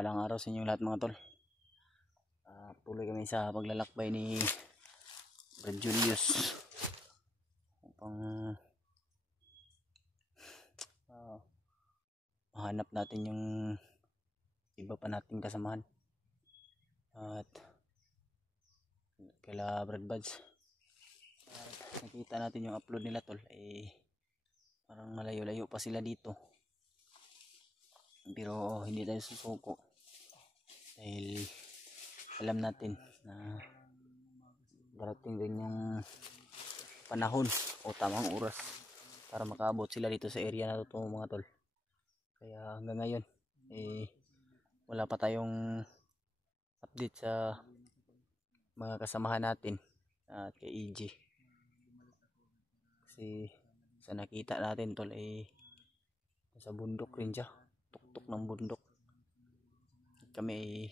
Mapagpalang araw sa inyong lahat mga tol. Tuloy kami sa paglalakbay ni Brad Julius upang mahanap natin yung iba pa nating kasamahan at kala Brad Buds. At nakita natin yung upload nila tol, parang malayo-layo pa sila dito, pero hindi tayo susuko dahil alam natin na darating din yung panahon o tamang oras para makaabot sila dito sa area na to mga tol. Kaya hanggang ngayon wala pa tayong update sa mga kasamahan natin at kay EJ, kasi sa nakita natin tol sa bundok rin siya, tuktok ng bundok. Kami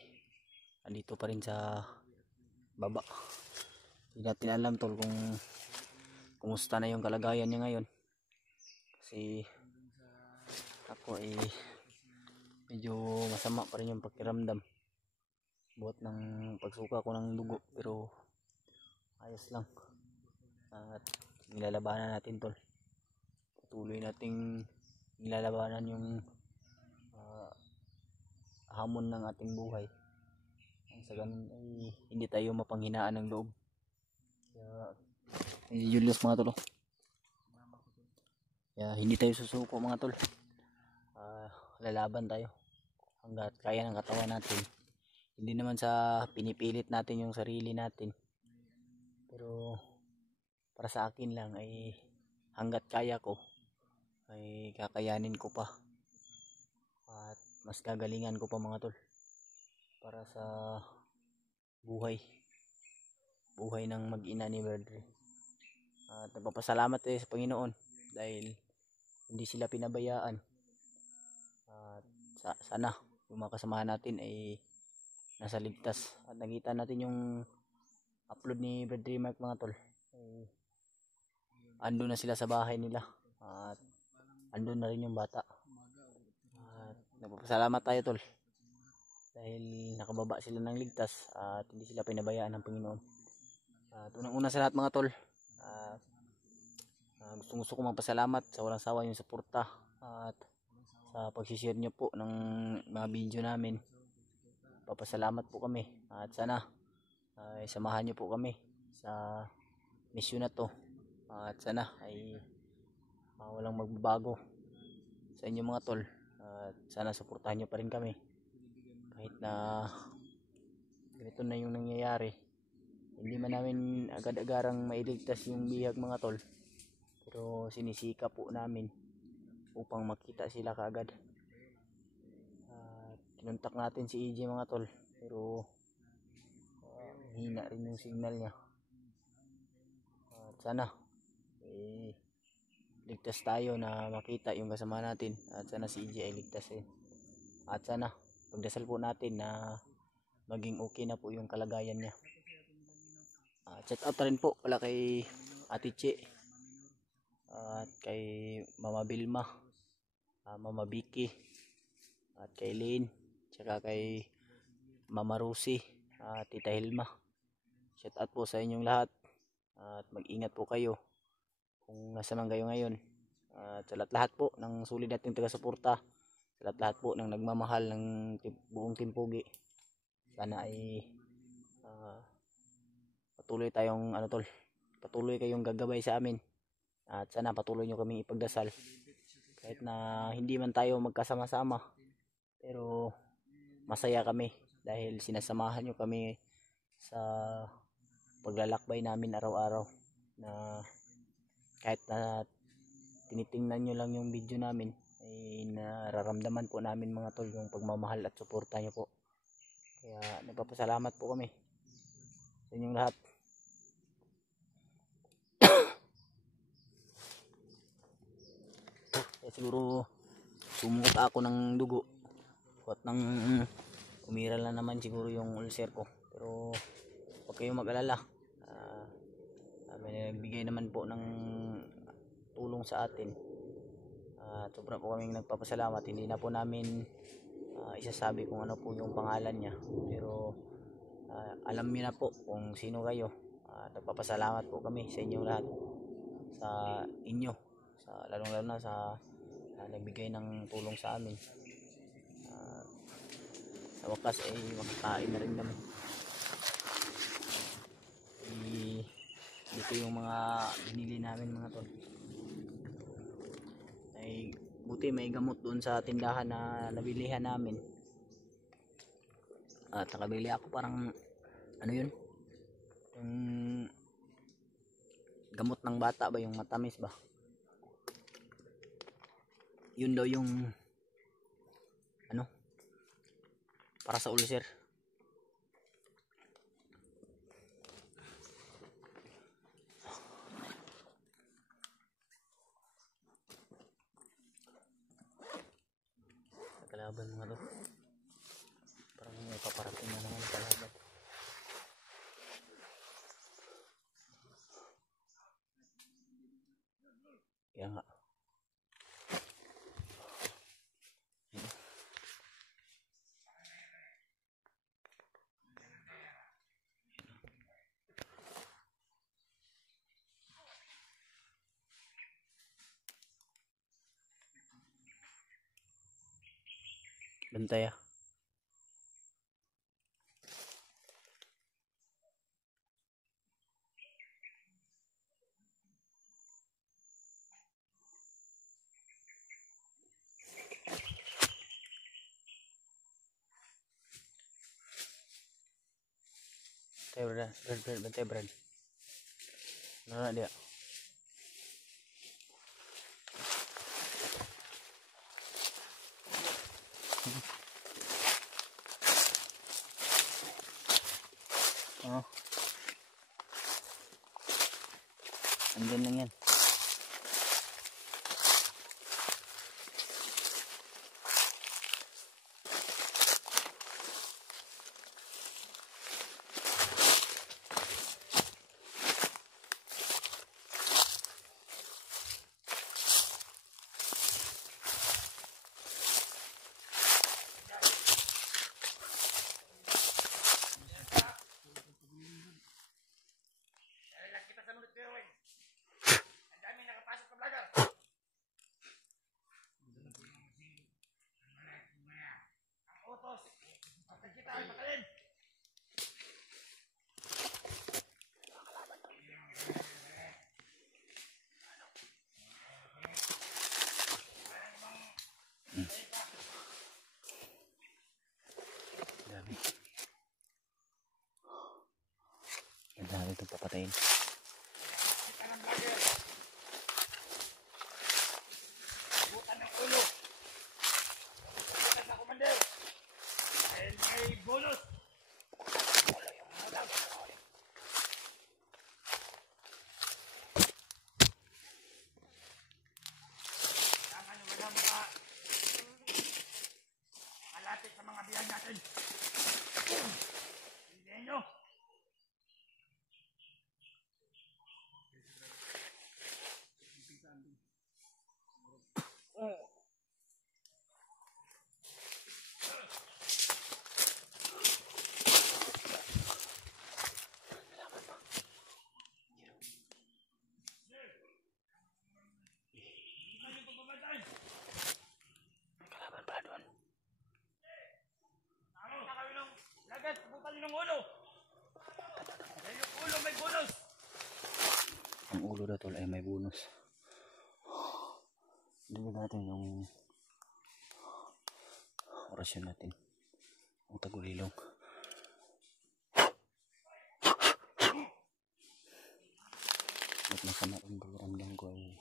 andito pa rin sa baba. Hindi natin alam tol kung kumusta na yung kalagayan niya ngayon, kasi ako medyo masama pa rin yung pakiramdam buhat ng pagsuka ko ng dugo, pero ayos lang at nilalabanan natin tol. Patuloy nating nilalabanan yung hamon ng ating buhay. Sa ganun ay hindi tayo mapanghinaan ng loob. Kaya Julius mga tol, kaya hindi tayo susuko mga tol. Lalaban tayo hanggat kaya ng katawan natin. Hindi naman sa pinipilit natin yung sarili natin, pero para sa akin lang ay hanggat kaya ko ay kakayanin ko pa at mas gagalingan ko pa mga tol para sa buhay ng mag-ina ni Berdre. At nagpapasalamat tayo sa Panginoon dahil hindi sila pinabayaan. At sana yung mga kasamahan natin ay nasa ligtas. At nakita natin yung upload ni Berdre Mark mga tol, andun na sila sa bahay nila at andun na rin yung bata. At nagpapasalamat tayo tol dahil nakababa sila ng ligtas at hindi sila pinabayaan ng Panginoon. At unang-una sa lahat mga tol, gusto ko magpasalamat sa walang sawa yung suporta at sa pag-share nyo po ng mga video namin. Papasalamat po kami at sana ay samahan nyo po kami sa mission na to at sana ay walang magbabago sa inyo mga tol at sana suportahan nyo pa rin kami kahit na ganito na yung nangyayari. Hindi man namin agad-agarang mailigtas yung bihag mga tol, pero sinisika po namin upang makita sila kaagad. Kinontak natin si EJ mga tol, pero hina rin yung signal niya. At sana ligtas tayo na makita yung kasama natin at sana si EJ ay ligtas at sana pagdasal po natin na maging okay na po yung kalagayan niya. Shout out rin po pala kay Ate Che at kay Mama Bilma, Mama Vicky at kay Lynn, tsaka kay Mama Rosie at Tita Hilma. Shout out po sa inyong lahat at mag-ingat po kayo kung nasa man kayo ngayon. At sa lahat po ng sulit nating taga-suporta, sa lahat po ng nagmamahal ng buong Team Pugi, sana ay patuloy tayong patuloy kayong gagabay sa amin at sana patuloy nyo kaming ipagdasal kahit na hindi man tayo magkasama-sama, pero masaya kami dahil sinasamahan nyo kami sa paglalakbay namin araw-araw, na kahit na tinitingnan nyo lang yung video namin ay nararamdaman po namin mga tol yung pagmamahal at suporta nyo po. Kaya nagpapasalamat po kami sa inyong lahat. Siguro sumuot ako ng dugo at nang umiral na naman siguro yung ulcer ko, pero huwag kayong mag-alala. May nagbigay naman po ng tulong sa atin at sobra po kaming nagpapasalamat. Hindi na po namin isasabi kung ano po yung pangalan niya, pero alam niyo na po kung sino kayo. Nagpapasalamat po kami sa inyong lahat, sa inyo, lalong lalo na sa nagbigay ng tulong sa amin. Sa wakas ay makakain na rin kami. Dito yung mga binili namin mga tol. Ay buti may gamot doon sa tindahan na nabilihan namin. At nakabili ako parang ano yun, yung gamot ng bata ba, yung matamis ba, yun daw yung ano, para sa ulcer. Kalaban mga to, parang may paparating na naman kalaban. Kaya nga bantay bantay Brad. Ano na dia? Oh. Andun lang yan. Dami itong papatayin. Bukan ng ulo. Bukan sa commander. Dahil may bonus. Kailangan nyo ba na malapit sa mga biyan natin? Hindi nyo. Kalaban pala doon. Ano na kayo ng lagat? Bukan nyo ng ulo. Dahil yung ulo may bonus. Ang ulo na tol ay may bonus. Dito natin yung orasyon natin. Ang tagulilong. At masama ang pakiramdam ko ay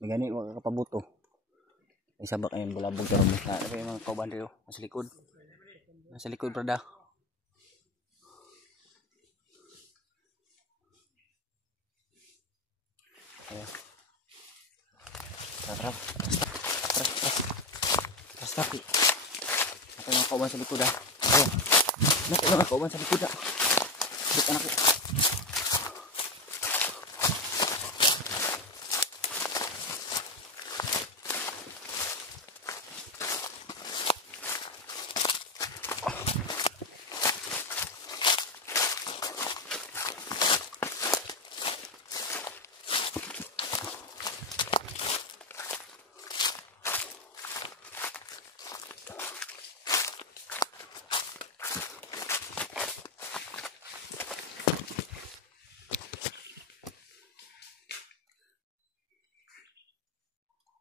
May gani makakapabuto. Ay sabak ayun bulabog pero na may mga kauban dito nasa likod. Nasa likod brada. Ayan. Tara. Tapi. Ako mga kauban sa likod ah. Ayan. Naku mga kauban sa likod ah. Dito anak ko.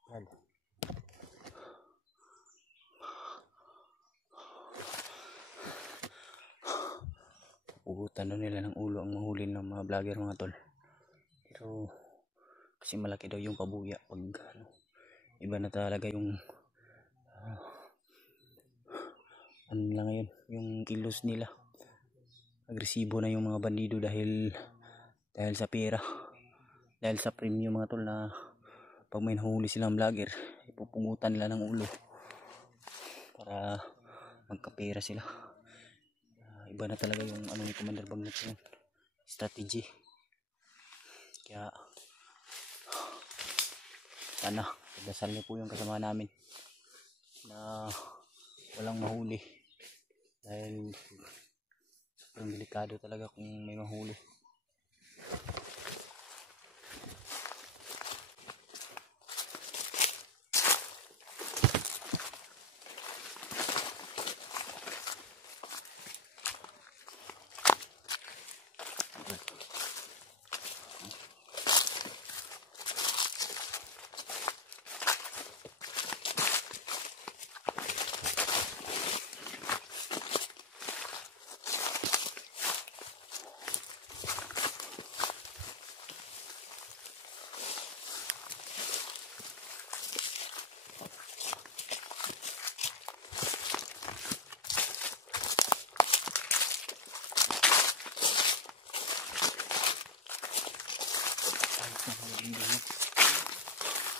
Yan. Ugutan daw nila ng ulo ang mahuli ng mga vlogger mga tol. Pero kasi malaki daw yung pabuya pag ano, iba na talaga yung ano nila ngayon, yung kilos nila. Agresibo na yung mga bandido dahil sa pera. Dahil sa premium mga tol na pag may nahuli silang vlogger, ipupungutan nila ng ulo para magkapera sila. Iba na talaga yung ano ni Commander Bagnat yun, strategy. Kaya sana dasal niyo po yung kasama namin na walang mahuli dahil sobrang delikado talaga kung may mahuli.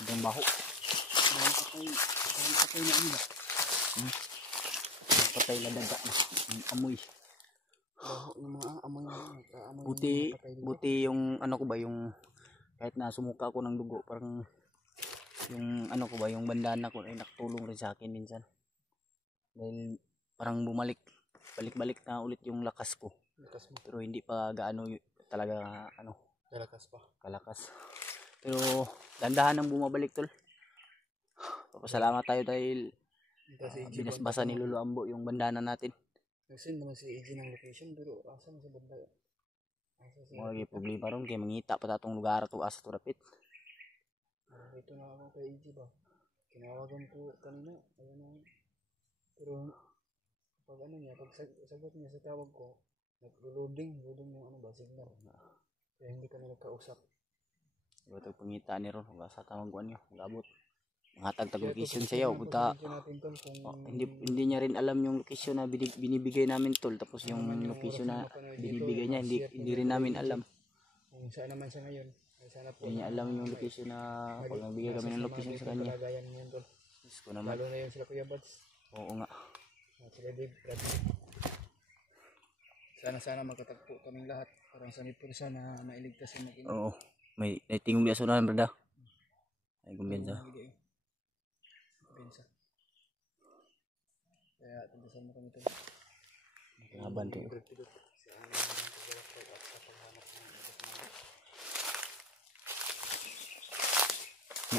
Ang baho. Patay na ano. Patay na daga na. Amoy. Baho ng mga amoy na. Buti yung ano ko ba yung kahit na sumuka ako ng dugo parang yung ano ko ba yung bandana ko ay nakatulong rin sa akin minsan. Dahil parang balik-balik na ulit yung lakas ko. Pero hindi pa gaano talaga ano. Kalakas. Pero dandahan ang bumabalik tol. Papasalamat tayo dahil binasbasa ni Lolo Ambo yung bandana natin. Nagsin naman si AJ ng location pero asa na sa banda. Mga problema ron kay mangita pa tatong lugar to asa to rapit. Ito na ako kay AJ ba. Kinawagan ko kanina. Ayun na. Pero pag ano niya, pag sagot niya sa tawag ko, nag-loading yung ano ba signal. Kaya hindi kami nagkausap. Iba ito pangita ni ron, sa tamaguan nyo, magabot. Mangatag tag location sa iyo, buta. Hindi niya rin alam yung location na binibigay namin tol, tapos yung location na binibigay niya, hindi rin namin alam. Kung saan naman siya ngayon, sana po. Hindi niya alam yung location na pag nagbigay kami ng location sa kanya. Diyos ko naman. Lalo na yun sila Kuya Bads. Oo nga. Sila Dave, sana magkatagpo kaming lahat. Parang sa nipursa na mailigtas yung mag-ina. Oo. May tingong di asunan, brada. Ay, kumbensa. Kaya, tundasan mo kami ito. Laban to.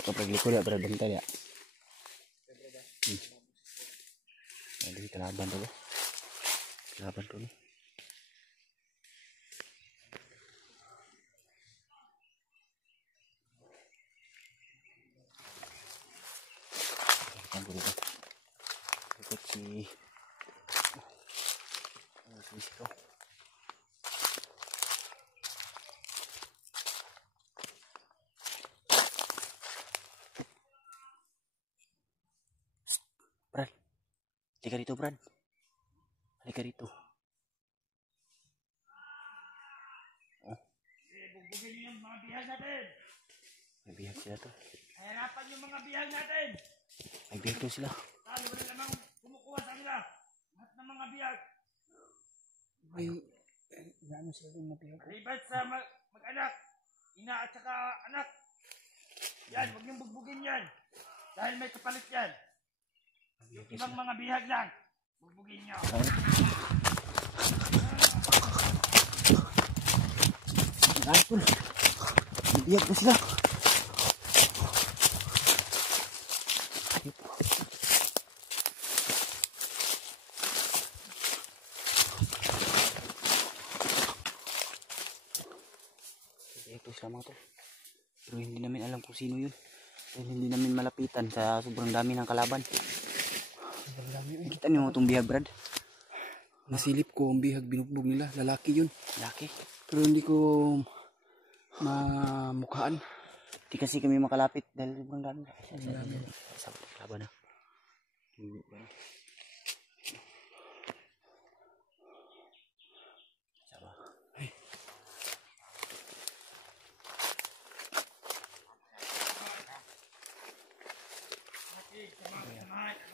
Kapag likod ya, brada, bentar ya. Jadi kelaban dulu. Kelaban dulu. Ikut si situ. Halika rito, Brad. Halika rito. Bugbugin niyo yung mga bihag natin. May bihag sila to. Hanapan yung mga bihag natin. May bihag to sila. Talo na namang kumukuha sa kanila. Lahat ng mga bihag. May, ano sila yung mapihag ko? Ribat sa mag-anak. Ina at saka anak. Yan, huwag niyong bugbugin yan. Dahil may kapalit yan. Yung ibang mga bihag lang. Bugbugin niyo. Idol. May bihag na sila. Ayun po. Bihag to sila mga tol. Pero hindi namin alam kung sino yun. Dahil hindi namin malapitan sa sobrang dami ng kalaban. Sobrang dami yun. Nakita niyo itong bihag, Brad? Nasilip ko ang bihag binugbog nila. Lalaki yun. Laki. Pero hindi ko mamukhaan. Di kasi kami makalapit dahil sobrang dami. Sa kalaban na. Sama. Samahan.